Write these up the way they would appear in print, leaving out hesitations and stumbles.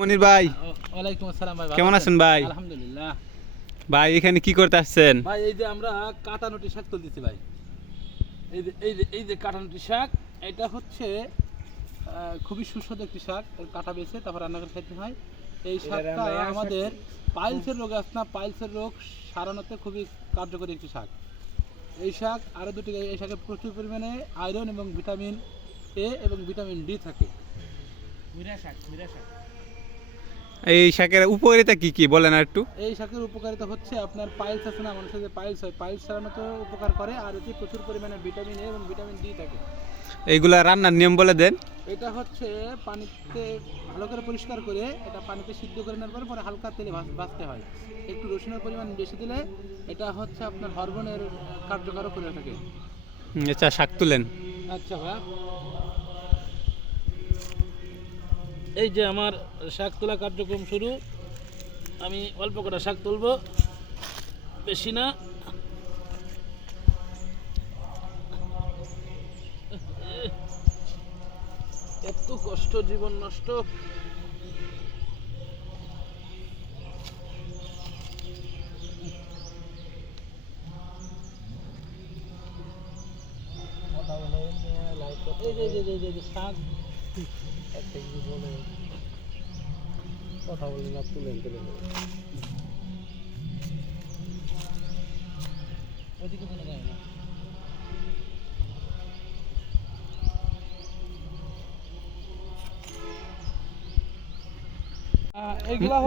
মনির ভাই, ওয়ালাইকুম আসসালাম ভাই। কেমন আছেন ভাই? আলহামদুলিল্লাহ ভাই এখানে কি করতে আসছেন? ভাই। এই যে আমরা কাটানোটি শাক তুলতেছি ভাই। এই যে কাটানোটি শাক, এটা হচ্ছে খুবই সুস্বাদু একটি শাক। এর কাটা বেছে তারপর রান্না করে খেতে হয়। এই শাকটা আমাদের পাইলসের রোগ আছে না, পাইলসের রোগ সারানোতে খুবই কার্যকরী একটি শাক। এই শাক আরও দুটি, এই শাকে প্রচুর পরিমাণে আয়রন এবং ভিটামিন এ এবং ভিটামিন ডি থাকে। এই শাকের উপকারিতা কি কি বলেন আর একটু? এই শাকের উপকারিতা হচ্ছে আপনার পাইলস আছে না, মানুষের যে পাইলস হয়, পাইলস সারানোতে উপকার করে। আর এতে প্রচুর পরিমাণে ভিটামিন এ এবং ভিটামিন ডি থাকে। এইগুলা রান্নার নিয়ম বলে দেন। এটা হচ্ছে পানিতে ভালো করে পরিষ্কার করে এটা পানিতে সিদ্ধ করে নেওয়ার পরে হালকা তেলে ভাজতে হয়। একটু রসুনের পরিমাণ বেশি দিলে এটা হচ্ছে আপনার হরমোনের কার্যকর করে থাকে। আচ্ছা, শাক তুলেন। আচ্ছা ভাই, এই যে আমার শাক তোলা কার্যক্রম শুরু। আমি অল্প কটা শাক তুলবো, বেশি না। এত কষ্ট, জীবন নষ্ট। শাক কথা বলে না, তুলেন তুলে ওদিকে কোনো যায় না।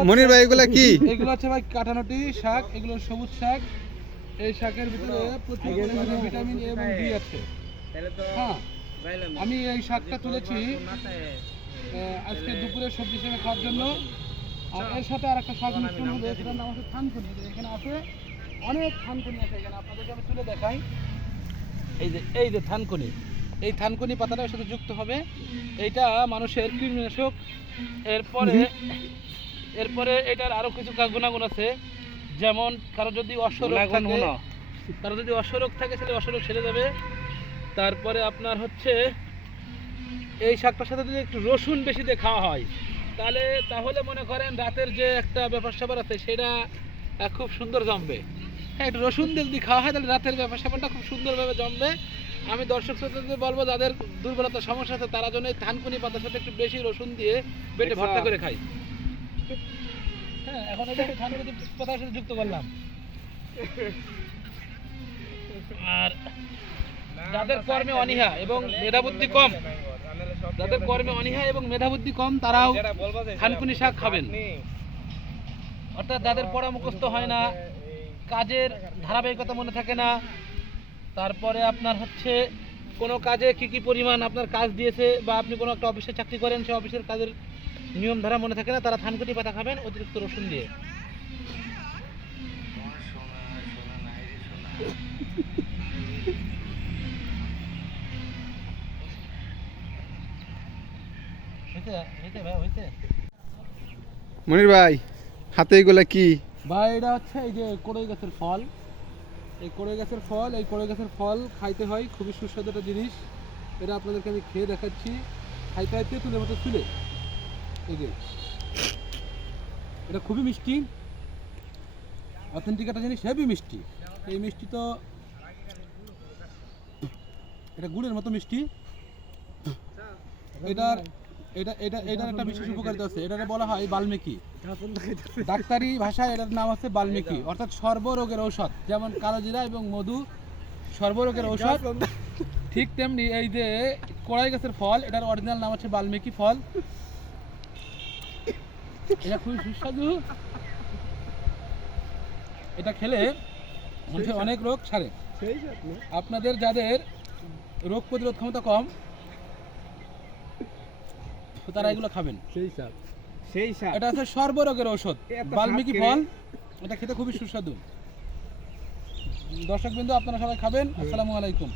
মনির ভাই, এগুলা কি? এগুলো হচ্ছে ভাই কাটানোটি শাক। এগুলো সবুজ শাক। এই শাকের ভিতরে প্রচুর পরিমাণে ভিটামিন এ এবং ডি আছে। হ্যাঁ, আমি এই শাকটা তুলেছি আজকে দুপুরে সবজি হিসেবে খাওয়ার জন্য। আর এর সাথে আর একটা শাক মিশ্রণ হবে, সেটার নাম হচ্ছে থানকুনি। এখানে আছে অনেক থানকুনি আছে। এখানে আপনাদেরকে আমি তুলে দেখাই। এই যে থানকুনি, এই থানকুনি পাতাটা এর সাথে যুক্ত হবে। এইটা মানুষের কৃমিনাশক। এরপরে এটার আরো কিছু গুণাগুণ আছে। যেমন কারো যদি অশ্বরোগ থাকে সেটা অশ্বরোগ সেরে যাবে। তারপরে আপনার হচ্ছে এই শাকটার সাথে যদি একটু রসুন বেশি দিয়ে খাওয়া হয় তাহলে মনে করেন রাতের যে একটা ব্যাপার স্যাপার আছে সেটা খুব সুন্দর জমবে। হ্যাঁ, একটু রসুন দিয়ে যদি খাওয়া হয় তাহলে রাতের ব্যাপার স্যাপারটা খুব সুন্দরভাবে জমবে। আমি দর্শক শ্রোতাদের বলবো, যাদের দুর্বলতার সমস্যা আছে তারা যেন এই থানকুনি পাতার সাথে একটু বেশি রসুন দিয়ে পেটে ভর্তা করে খায়। হ্যাঁ, এখন এটা থানকুনি পাতার সাথে যুক্ত করলাম। আর যাদের কর্মে অনীহা এবং মেধাবুদ্ধি কম তারাও থানকুনি শাক খাবেন। অর্থাৎ যাদের পড়া মুখস্থ হয় না, কাজের ধারাবাহিকতা মনে থাকে না, তারপরে আপনার হচ্ছে কোনো কাজে কি পরিমাণ আপনার কাজ দিয়েছে, বা আপনি কোনো একটা অফিসে চাকরি করেন, সেই অফিসের কাজের নিয়ম ধারা মনে থাকে না, তারা থানকুনি পাতা খাবেন অতিরিক্ত রসুন দিয়ে। মনির ভাই, হাতে এগুলা কি? ভাই, এটা হচ্ছে এই যে কড়ই গাছের ফল। এই কড়ই গাছের ফল খাইতে হয়, খুবই সুস্বাদু একটা জিনিস। এটা আপনাদেরকে আমি খেয়ে দেখাচ্ছি। খাইতে হয় তেঁতুলের মতো চুলে। এই যে এটা খুবই মিষ্টি, অথেন্টিক একটা জিনিস, হেভি মিষ্টি। এই মিষ্টি তো এটা গুড়ের মতো মিষ্টি। এটার একটা বিশেষ উপকারিতা আছে। এটাকে বলা হয় বাল্মীকি। ডাক্তারি ভাষায় এটার নাম আছে বাল্মীকি, অর্থাৎ সর্বরোগের ঔষধ। যেমন কালোজিরা এবং মধু সর্বরোগের ঔষধ, ঠিক তেমনি এই যে কড়াই গাছের ফল, এটার অরিজিনাল নাম হচ্ছে বাল্মীকি ফল। এটা খুবই সুস্বাদু। এটা খেলে মানুষের অনেক রোগ সারে। আপনাদের যাদের রোগ প্রতিরোধ ক্ষমতা কম তারা এগুলো খাবেন। এটা হচ্ছে সর্বরোগের ঔষধ, বাল্মীকি ফল। এটা খেতে খুবই সুস্বাদু। দর্শকবৃন্দ, আপনারা সবাই খাবেন। আসসালামু আলাইকুম।